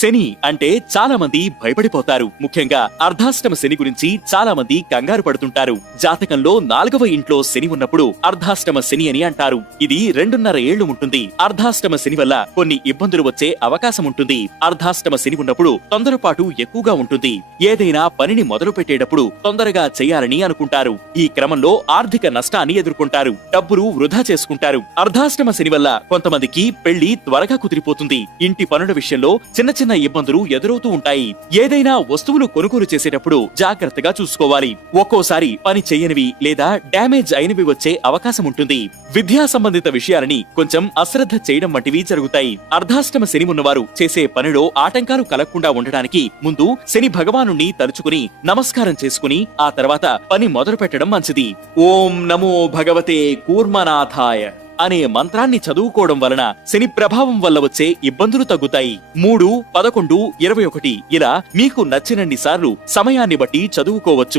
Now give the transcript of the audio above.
శని అంటే చాలా మంది భయపడిపోతారు. ముఖ్యంగా అర్ధాష్టమ శని గురించి చాలా మంది కంగారు పడుతుంటారు. జాతకంలో నాలుగవ ఇంట్లో శని ఉన్నప్పుడు అర్ధాష్టమ శని అని అంటారు. ఇది రెండున్నర ఏళ్ళు ఉంటుంది. అర్ధాష్టమ శని వల్ల కొన్ని ఇబ్బందులు వచ్చే అవకాశం ఉంటుంది. అర్ధాష్టమ శని ఉన్నప్పుడు తొందరపాటు ఎక్కువగా ఉంటుంది. ఏదైనా పనిని మొదలు పెట్టేటప్పుడు తొందరగా చేయాలని అనుకుంటారు. ఈ క్రమంలో ఆర్థిక నష్టాన్ని ఎదుర్కొంటారు. డబ్బులు వృధా చేసుకుంటారు. అర్ధాష్టమ శని వల్ల కొంతమందికి పెళ్ళి త్వరగా కుదిరిపోతుంది. ఇంటి పనుల విషయంలో చిన్న చిన్న ఇబ్బందులు ఎదురవుతూ ఉంటాయి. ఏదైనా వస్తువులు కొనుగోలు చేసేటప్పుడు జాగ్రత్తగా చూసుకోవాలి. ఒక్కోసారి పని చేయనివి లేదా డ్యామేజ్ అయినవి వచ్చే అవకాశం ఉంటుంది. విద్యా సంబంధిత విషయాలని కొంచెం అశ్రద్ధ చేయడం వంటివి జరుగుతాయి. అర్ధాష్టమ శని ఉన్నవారు చేసే పనిలో ఆటంకాలు కలగకుండా ఉండడానికి ముందు శని భగవాను తలుచుకుని నమస్కారం చేసుకుని ఆ తర్వాత పని మొదలు పెట్టడం మంచిది. ఓం నమో భగవతే కూర్మనాథాయ. అనే మంత్రాన్ని చదువుకోవడం వలన శని ప్రభావం వల్ల వచ్చే ఇబ్బందులు తగ్గుతాయి. మూడు పదకొండు ఇరవై ఒకటి ఇలా మీకు నచ్చినన్ని సార్లు సమయాన్ని బట్టి చదువుకోవచ్చు.